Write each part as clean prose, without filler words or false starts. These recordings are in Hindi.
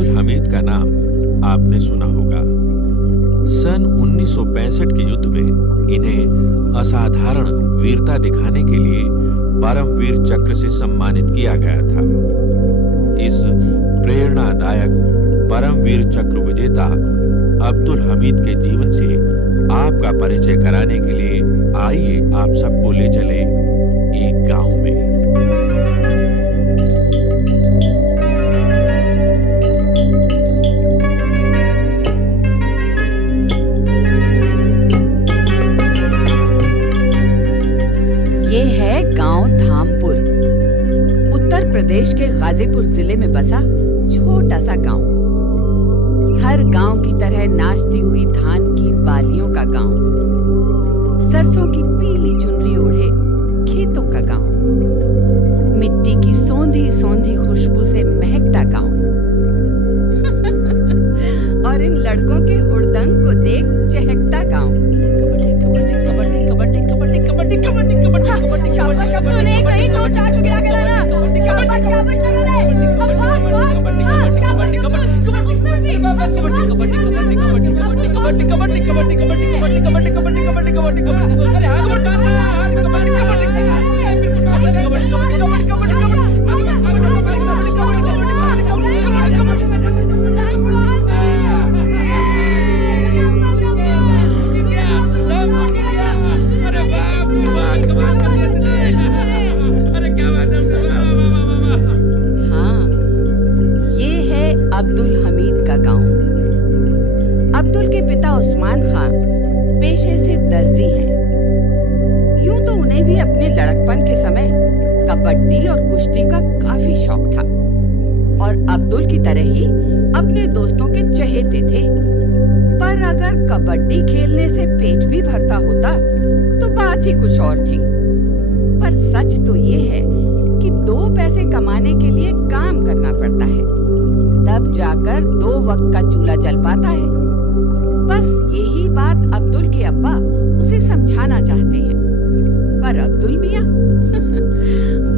अब्दुल हमीद का नाम आपने सुना होगा। सन 1965 के युद्ध में इन्हें असाधारण वीरता दिखाने के लिए परमवीर चक्र से सम्मानित किया गया था। इस प्रेरणादायक परमवीर चक्र विजेता अब्दुल हमीद के जीवन से आपका परिचय कराने के लिए आइए आप सबको ले चले एक गांव में। ये है गांव धामपुर, उत्तर प्रदेश के गाजीपुर जिले में बसा छोटा सा गांव। हर गांव की तरह नाचती हुई धान की बालियों का गांव, सरसों की पीली चुनरी ओढ़े खेतों का गांव, मिट्टी की सोंधी सोंधी खुशबू से महकता गांव और इन लड़कों के हुड़दंग को देख चहकता गांव। कबड्डी कबड्डी कबड्डी कबड्डी कबड्डी कबड्डी कबड्डी शाबाश अब तूने कहीं दो चार को गिरा के लाना। शाबाश शाबाश लगा दे। अब भाग भाग भाग। शाबाश कबड्डी कबड्डी कबड्डी कबड्डी कबड्डी कबड्डी कबड्डी कबड्डी कबड्डी कबड्डी कबड्डी कबड्डी कबड्डी कबड्डी कबड्डी कबड्डी कबड्डी अरे हाथ मत डालना। कबड्डी कबड्डी अब्दुल हमीद का गांव। अब्दुल के पिता उस्मान खान पेशे से दर्जी हैं। यूं तो उन्हें भी अपने लड़कपन के समय कबड्डी और कुश्ती का काफी शौक था और अब्दुल की तरह ही अपने दोस्तों के चहेते थे। पर अगर कबड्डी खेलने से पेट भी भरता होता तो बात ही कुछ और थी। पर सच तो ये है कि 2 पैसे कमाने के लिए काम करना पड़ता है, तब जाकर 2 वक्त का चूल्हा जल पाता है। बस यही बात अब्दुल के अब्बा उसे समझाना चाहते हैं, पर अब्दुल मियां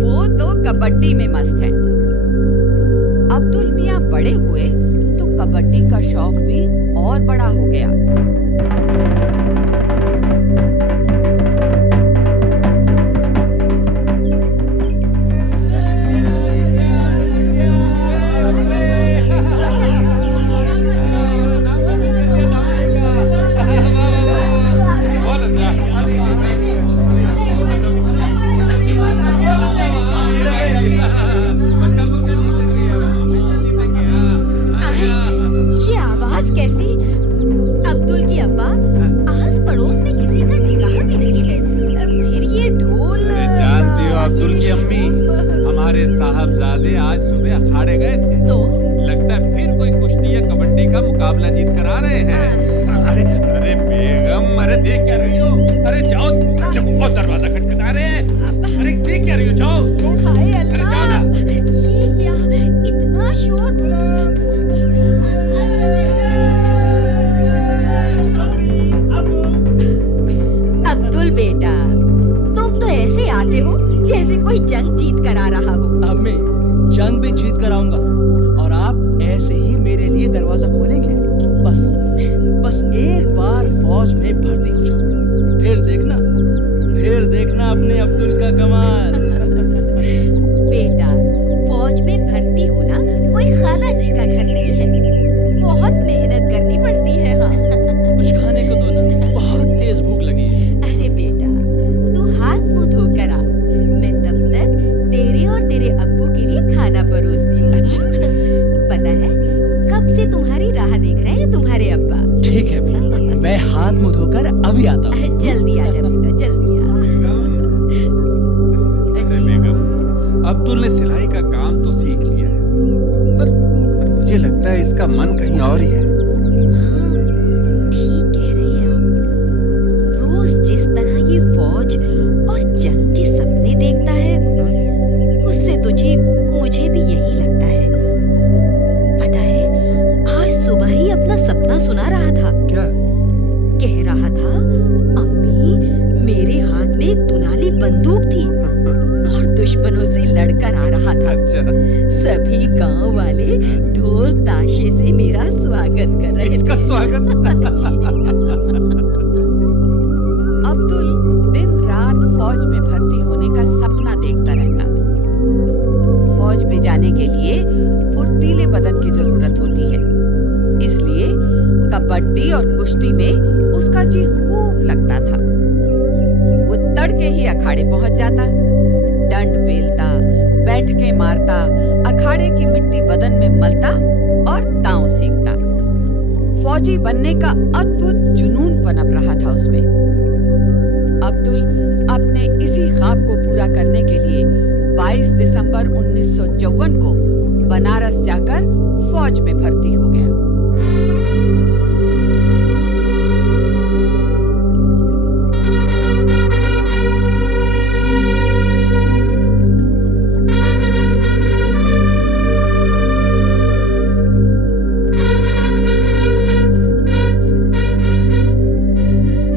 वो तो कबड्डी में मस्त है। अब्दुल मियां बड़े हुए तो कबड्डी का शौक भी और बड़ा हो गया। कैसी? अब्दुल की अब्बा, आस पड़ोस में किसी का निगाह भी नहीं है। फिर ये ढोल जानती हो अब्दुल की अम्मी, हमारे साहबजादे आज सुबह अखाड़े गए थे तो लगता है फिर कोई कुश्ती या कबड्डी का मुकाबला जीत कर आ रहे हैं। अरे अरे बेगम, अरे देख क्या रही हो? अरे जाओ, देखो दरवाजा खटखटा रहे हैं। अरे देख क्या रही हो? जाओ। हाय अल्लाह, ये क्या इतना शोर? अब्दुल बेटा, तुम तो ऐसे आते हो जैसे कोई जंग जीत कर आ रहा हो। अम्मी, जंग भी जीत कर आऊंगा और आप ऐसे ही मेरे लिए दरवाजा खोलेंगे। बस एक बार फौज में भर्ती हो जाओ, फिर देखना अपने अब्दुल का कमाल। बेटा, फौज में भर्ती होना कोई खाला जी का घर नहीं है, बहुत मेहनत करनी पड़ती है। हाँ, कुछ खाने को दो ना, बहुत तेज भूख लगी है। अरे बेटा, तू हाथ मुंह धोकर आ, मैं तब तक तेरे और तेरे अब्बू के लिए खाना परोसती हूँ। अच्छा। पता है कब से तुम्हारी राह देख रहे हैं तुम्हारे अब्बा। ठीक है, मैं हाथ मुंह धोकर अभी आता हूँ। जल्दी आ जा बेटा, जल्दी आ। अरे बेगम, अब्दुल ने सिलाई का काम तो सीख लिया है, पर मुझे लगता है इसका मन कहीं और ही है। ठीक कह रहे हैं आप। रोज जिस तरह ये फौज और जंग के सपने देखता है, उससे तो जी मुझे भी यही लगता है। पता है, आज सुबह ही अपना सपना सुना रहा था। क्या? कह रहा था, अम्मी, मेरे हाथ में एक दुनाली बंदूक थी और दुश्मनों से लड़ बढ़कर आ रहा था। अच्छा, सभी गांव वाले ढोल ताशे से मेरा स्वागत कर रहे इसका थे। स्वागत। अब्दुल दिन रात फौज में भर्ती होने का सपना देखता रहता। फौज में जाने के लिए फुर्तीले बदन की जरूरत होती है, इसलिए कबड्डी और कुश्ती में उसका जी खूब लगता था। वो तड़के ही अखाड़े पहुंच जाता, डंड पेलता, बैठकें मारता, अखाड़े की मिट्टी बदन में मलता और ताव सीखता। फौजी बनने का अद्भुत जुनून पनप रहा था उसमें। अब्दुल अपने इसी ख्वाब को पूरा करने के लिए 22 दिसंबर 1954 को बनारस जाकर फौज में भर्ती हो गया।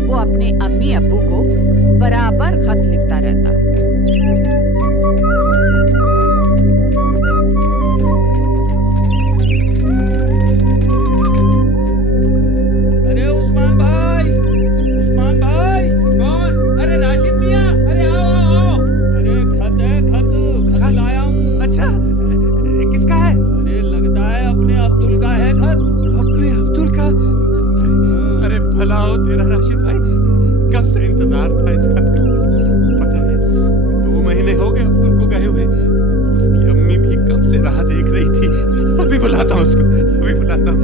वो अपने अम्मी अब्बू को बराबर खत लिखता रहता। अरे उस्मान भाई, उस्मान भाई। कौन? अरे राशिद मियां, अरे आओ आओ आओ। अरे खत है, खत लाया हूँ। अच्छा, किसका है? अरे लगता है अपने अब्दुल का है खत। अपने अब्दुल का? अरे भला हो तेरा राशिद भाई, कब से इंतजार था इस खत का। पता है 2 महीने हो गए अब्दुल को गए हुए। उसकी अम्मी भी कब से राह देख रही थी। अभी बुलाता हूँ उसको, अभी बुलाता हूँ।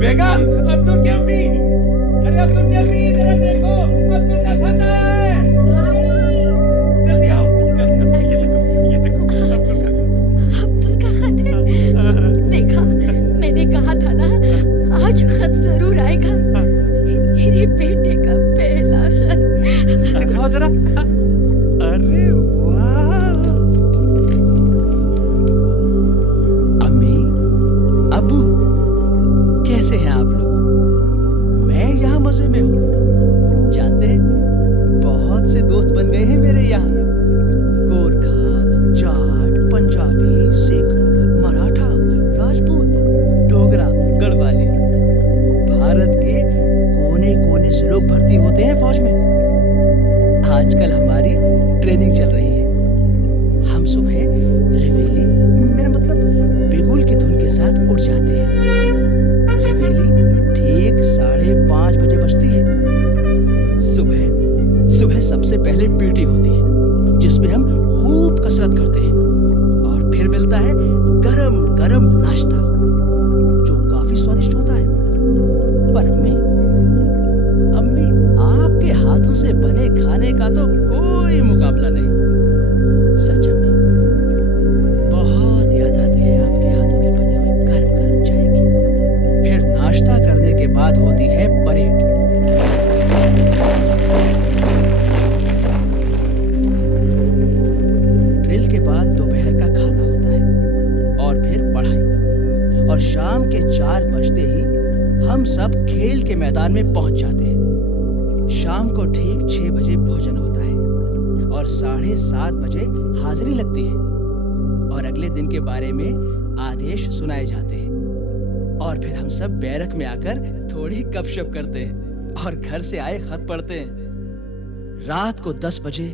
बेगम, अब्दुल की अम्मी, अरे अब्दुल की अम्मी जरा देखो, अब्दुल का खत है। जल्दी आओ, जल्दी आओ। ये देखो अब्दुल का खत। अब्दुल का खत है। देखा, मैंने कहा था ना, आज खत जरूर आएगा। मेरे बेटे का पहला खत। दिखाओ जरा। अरे वाह। अम्मी, अब्बू, कैसे हैं आप लोग? मैं यहाँ मजे में हूँ। जानते हैं, बहुत से दोस्त बन गए हैं मेरे यहाँ। गोरखा, जाट, पंजाबी, सिख, मराठा, राजपूत, डोगरा, गढ़वाली। भारत के कोने कोने से लोग भर्ती होते हैं फौज में। आजकल हमारी ट्रेनिंग चल रही है। हम सुबह रिवेली, मेरा मतलब बिगुल की धुन के साथ उठ जाते हैं। रिवेली ठीक 5:30 बजे बजती है। सुबह सबसे पहले पीटी होती है, जिसमें हम खूब कसरत करते हैं। और फिर मिलता है गरम गरम नाश्ता, जो काफी स्वादिष्ट होता है। पर अम्मी, आपके हाथों से बने खाने का तो कोई मुकाबला नहीं। सच अम्मी, बहुत याद आती है आपके हाथों के बने हुए गरम गरम चाय की। फिर नाश्ता करने के बाद होती है परेड। ड्रिल के बाद दोपहर का खाना होता है और फिर पढ़ाई। और शाम के 4 बजते ही हम सब खेल के मैदान में पहुंच जाते हैं। शाम को ठीक 6 बजे भोजन होता है और 7:30 बजे हाजिरी लगती है और अगले दिन के बारे में आदेश सुनाए जाते हैं। और फिर हम सब बैरक में आकर थोड़ी गपशप करते हैं और घर से आए खत पढ़ते हैं। रात को 10 बजे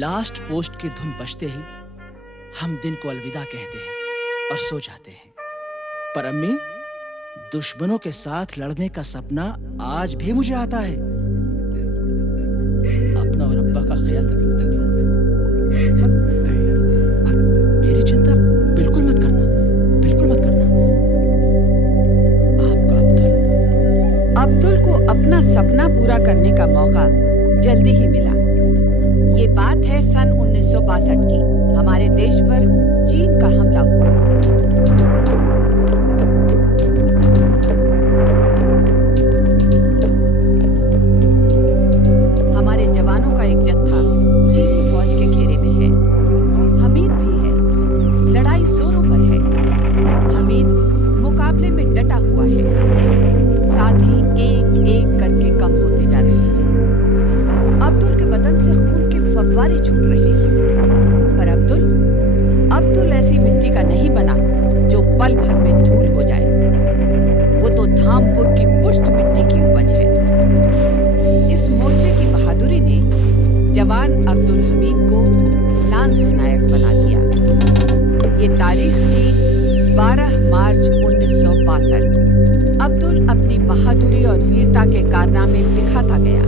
लास्ट पोस्ट की धुन बजते ही हम दिन को अलविदा कहते हैं और सो जाते हैं। पर अम्मी, दुश्मनों के साथ लड़ने का सपना आज भी मुझे आता है। अपना और अब्बा का ख्याल रखना। मेरी चिंता बिल्कुल मत करना, बिल्कुल मत करना। आपका अब्दुल को अपना सपना पूरा करने का मौका जल्दी ही मिला। ये बात है सन 1962 की। हमारे देश पर चीन का हमला हुआ। ऐसा नहीं बना जो पल भर में धूल हो जाए। वो तो धामपुर की पुष्ट मिट्टी की उपज है। इस मोर्चे की बहादुरी ने जवान अब्दुल हमीद को लांस नायक बना दिया। ये तारीख थी 12 मार्च 1962। अब्दुल अपनी बहादुरी और वीरता के कारनामे दिखाता गया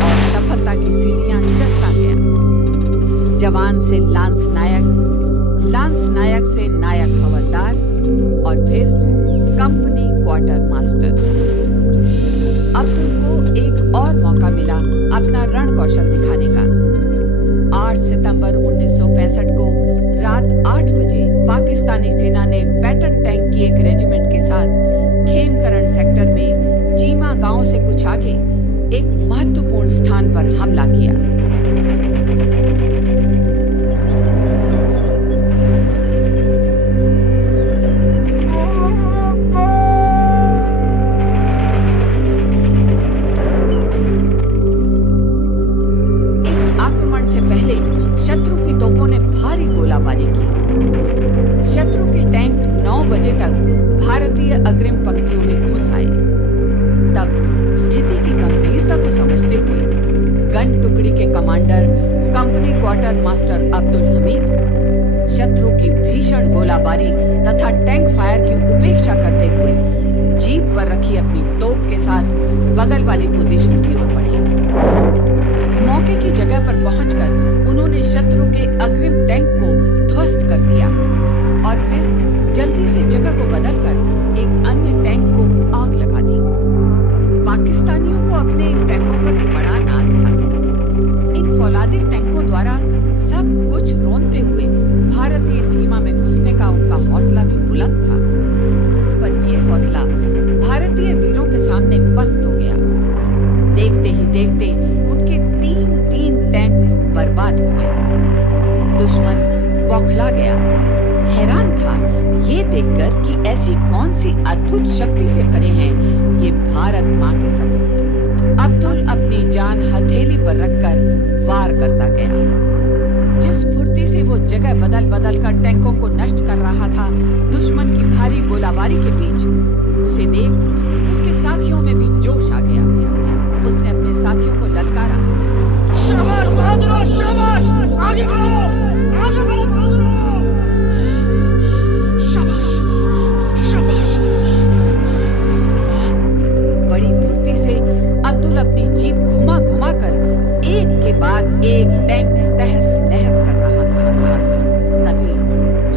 और सफलता की सीढ़ियां चढ़ता गया। जवान से लांस नायक से नायक हवलदार और फिर कंपनी क्वार्टर मास्टर। अब्दुल को एक और मौका मिला अपना रण कौशल दिखाने का। 8 सितंबर 1965 को रात 8 बजे पाकिस्तानी सेना ने पैटर्न टैंक की एक रेजिमेंट के साथ खेमकरण सेक्टर में चीमा गांव से कुछ आगे एक महत्वपूर्ण स्थान पर हमला किया। इस आक्रमण से पहले शत्रु की तोपों ने भारी गोलाबारी की। शत्रु के टैंक 9 बजे तक भारतीय अग्रिम पंक्तियों में घुस आए। तब स्थिति की गंभीरता को समझते हुए गन टुकड़ी के commander company quarter master Abdul Hamid शत्रु की भीषण गोलाबारी तथा टैंक फायर की उपेक्षा करते हुए जीप पर रखी अपनी तोप के साथ बगल वाली पोजीशन की ओर बढ़े। मौके की जगह पर पहुंचकर उन्होंने शत्रु के अग्रिम टैंक को ध्वस्त कर दिया और फिर जल्दी से जगह को बदलकर एक अन्य टैंक को आग लगा दी। पाकिस्तानियों को अपने इन टैंकों पर बड़ा नाज था। इन फौलादी टैंकों द्वारा सब कुछ रोनते हुए भारतीय सीमा में घुसने का उनका हौसला भी बुलंद था। पर यह हौसला भारतीय वीरों के सामने पस्त हो गया। देखते ही देखते उनके 3 टैंक बर्बाद हो गए। दुश्मन बौखला गया। हैरान था ये देखकर कि ऐसी कौन सी अद्भुत शक्ति से भरे हैं ये भारत माँ के सपूत। अब्दुल अपनी जान हथेली पर रखकर वार करता गया। जिस फुर्ती से वो जगह बदल कर टैंकों को नष्ट कर रहा था, दुश्मन की भारी गोलाबारी के बीच उसे देख उसके साथियों में भी जोश आ गया। उसने अपने साथियों को ललकारा, शाबाश बहादुरों, शाबाश, आगे बढ़ो, आगे बढ़ो बहादुरों, शाबाश, शाबाश। बड़ी फुर्ती से अब्दुल अपनी जीप घुमा कर एक के बाद एक टैंक तहस नहस कर रहा था। तभी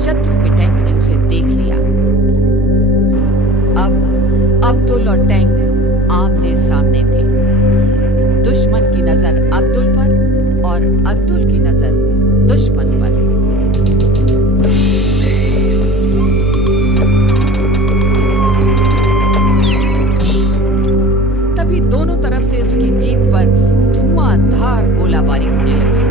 शत्रु के टैंक ने उसे देख लिया। अब अब्दुल और टैंक आमने सामने थे। दुश्मन की नजर अब्दुल पर और अब्दुल की नजर दुश्मन पर। तभी दोनों तरफ से उसकी जीप पर धुआंधार गोलाबारी होने लगी।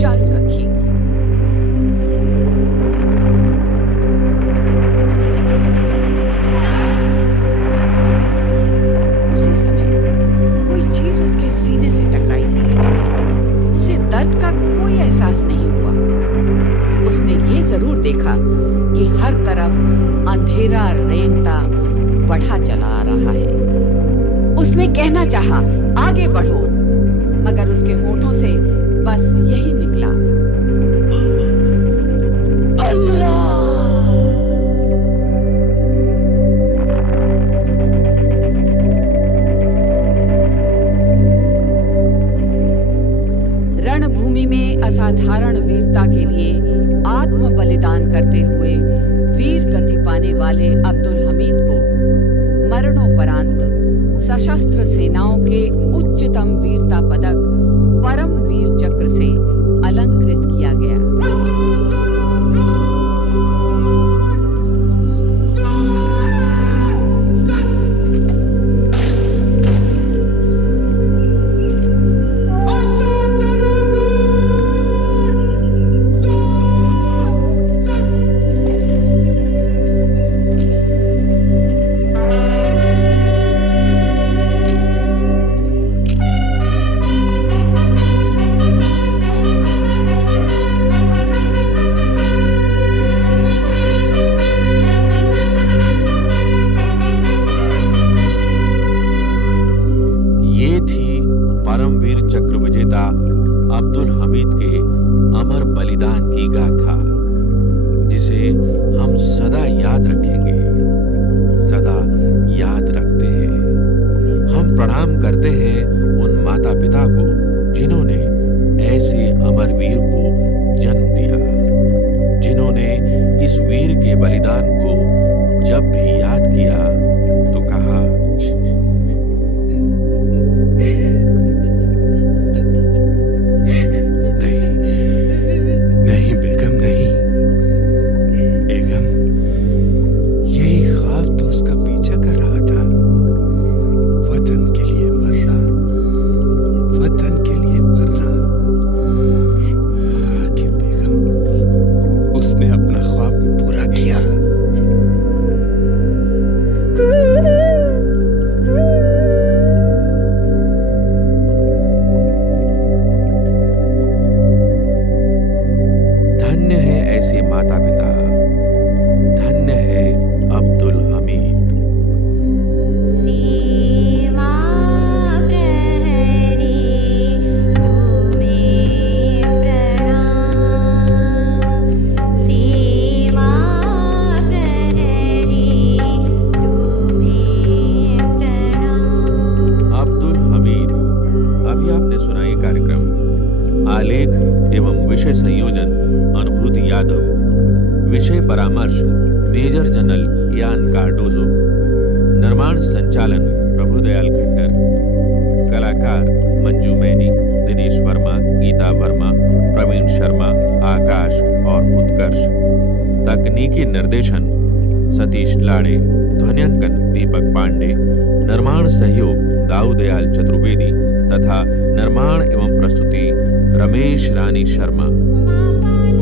चालू रखी। उसी समय कोई चीज उसके सीने से टकराई। उसे दर्द का कोई एहसास नहीं हुआ। उसने ये जरूर देखा कि हर तरफ अंधेरा रेंगता बढ़ा चला आ रहा है। उसने कहना चाहा, आगे बढ़ो, मगर उसके होठों से बस यही निकला, अल्लाह। रणभूमि में असाधारण वीरता के लिए आत्म बलिदान करते हुए वीर गति पाने वाले अब्दुल हमीद को मरणोपरांत सशस्त्र सेनाओं के उच्चतम वीरता पदक परम वीर चक्र से जिसे हम सदा याद रखेंगे, सदा याद रखते हैं। हम प्रणाम करते हैं उन माता पिता को जिन्होंने ऐसे अमरवीर को जन्म दिया, जिन्होंने इस वीर के बलिदान को जब भी याद किया तो कहा, नहीं बेगम, नहीं बेगम, यही ख्वाब तो उसका पीछा कर रहा था। वतन के लिए मरना, वतन के लिए मरना। आखिर बेगम, उसने अपना ख्वाब पूरा किया। धन्य है ऐसे माता पिता, धन्य है अब्दुल हमीद। सीमा प्रहरी तुम्हें प्रणाम, सीमा प्रहरी तुम्हें प्रणाम। अब्दुल हमीद। अभी आपने सुना ये कार्यक्रम। आलेख एवं विषय संयोजन अनुभूति यादव, विषय परामर्श मेजर जनरल यान कार्डोजो, निर्माण संचालन प्रभुदयाल खट्टर, कलाकार मंजू मैनी, दिनेश वर्मा, गीता वर्मा, प्रवीण शर्मा, आकाश और उत्कर्ष, तकनीकी निर्देशन सतीश लाड़े, ध्वन्यांकन दीपक पांडे, निर्माण सहयोग दाऊदयाल चतुर्वेदी तथा निर्माण एवं प्रस्तुति रमेश रानी शर्मा। माँ